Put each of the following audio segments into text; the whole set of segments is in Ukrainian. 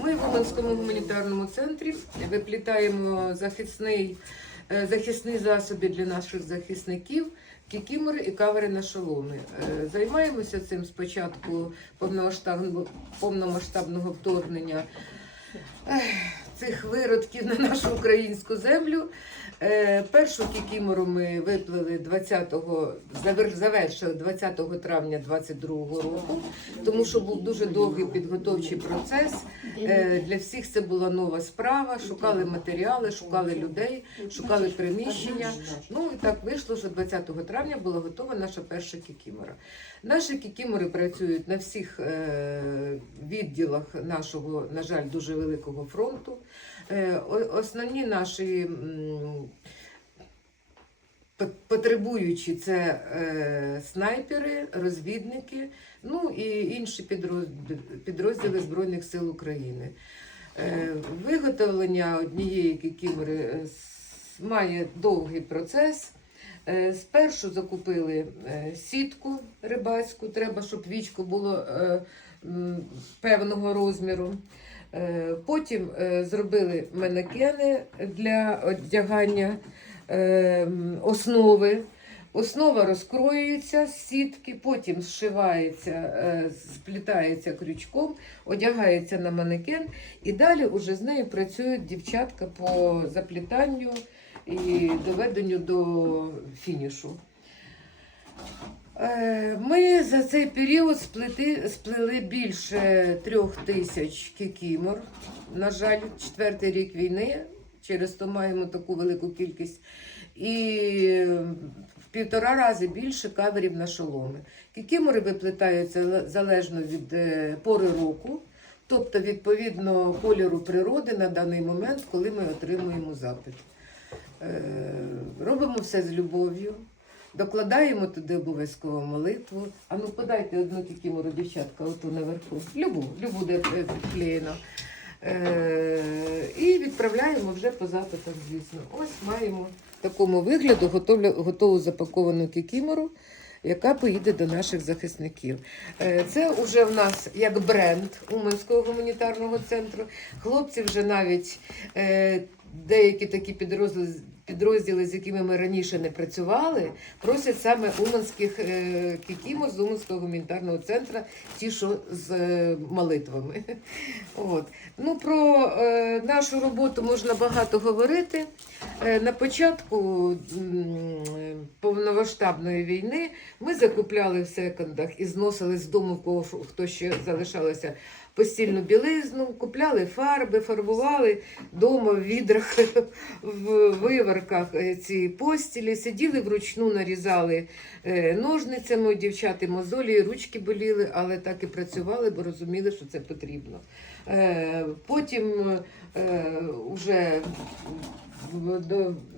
Ми в Уманському гуманітарному центрі виплітаємо захисний, е, захисні засоби для наших захисників. Кікімори і кавери на шоломи. Е, Займаємося цим спочатку повномасштабного, вторгнення цих виродків на нашу українську землю. Е, Першу кікімору ми виплили 20-го, завершили 20 травня 22 року, тому що був дуже довгий підготовчий процес. Е, Для всіх це була нова справа. Шукали матеріали, шукали людей, шукали приміщення. Ну і так вийшло, що 20 травня була готова наша перша кікімора. Наші кікімори працюють на всіх е, відділах нашого, на жаль, дуже великого фронту. Е, Основні наші потребуючі це е, снайпери, розвідники, ну і інші підрозділи, Збройних сил України. Е, Виготовлення однієї кікімори має довгий процес. Спершу закупили сітку рибацьку, треба, щоб вічко було певного розміру. Е, Потім е, зробили манекени для одягання е, основи. Основа розкроюється з сітки, потім зшивається, сплітається крючком, одягається на манекен, і далі вже з нею працюють дівчатка по заплітанню і доведенню до фінішу. Е, Ми за цей період сплити, сплели більше трьох тисяч кікімор. На жаль, четвертий рік війни, через то маємо таку велику кількість. І в півтора рази більше каверів на шоломи. Кікімори виплетаються залежно від е, пори року, тобто відповідно кольору природи на даний момент, коли ми отримуємо запит. Е, Робимо все з любов'ю. Докладаємо туди обов'язково молитву. А ну подайте одну кікімору, дівчатка, оту наверху. Любу, любу де е, підклеєно. Е, і відправляємо вже по запитах, звісно. Ось маємо в такому вигляду готовлю, готову запаковану кікімору, яка поїде до наших захисників. Е, це вже в нас як бренд Уманського гуманітарного центру. Хлопці вже навіть е, деякі такі підрозділи, підрозділи, з якими ми раніше не працювали, просять саме уманських е, кікімор з Уманського гуманітарного центру, ті, що з е, молитвами. От. Ну, про е, нашу роботу можна багато говорити. На початку повномасштабної війни ми закупляли в секондах і зносили з дому, в кого хто ще залишалося постільну білизну, купляли фарби, фарбували дома в відрах, в виварках е, ці постілі, сиділи вручну, нарізали е, ножницями, дівчата мозолі, ручки боліли, але так і працювали, бо розуміли, що це потрібно. Е, Потім вже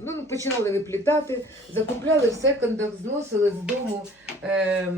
ну, починали виплітати, закупляли в секондах, зносили з дому. Е,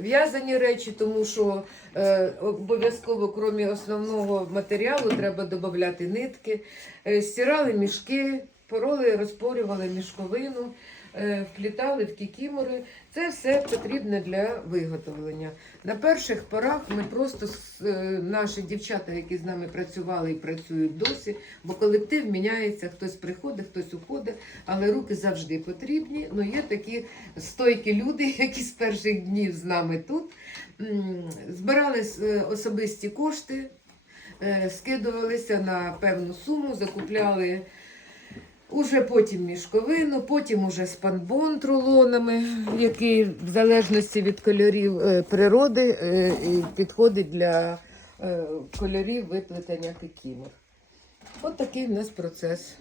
в'язані речі, тому що е, обов'язково, крім основного матеріалу, треба додати нитки, Е, стирали мішки, пороли, розпорювали мішковину, вплітали в кікімори. Це все потрібне для виготовлення. На перших порах ми просто е, наші дівчата, які з нами працювали і працюють досі, бо колектив міняється, хтось приходить, хтось уходить, але руки завжди потрібні. Ну є такі стойкі люди, які з перших днів з нами тут. Збирали е, особисті кошти, е, скидувалися на певну суму, закупляли. Уже потім мішковину, потім уже спанбон рулонами, який в залежності від кольорів е, природи е, підходить для е, кольорів виплетення кикімор. От такий в нас процес.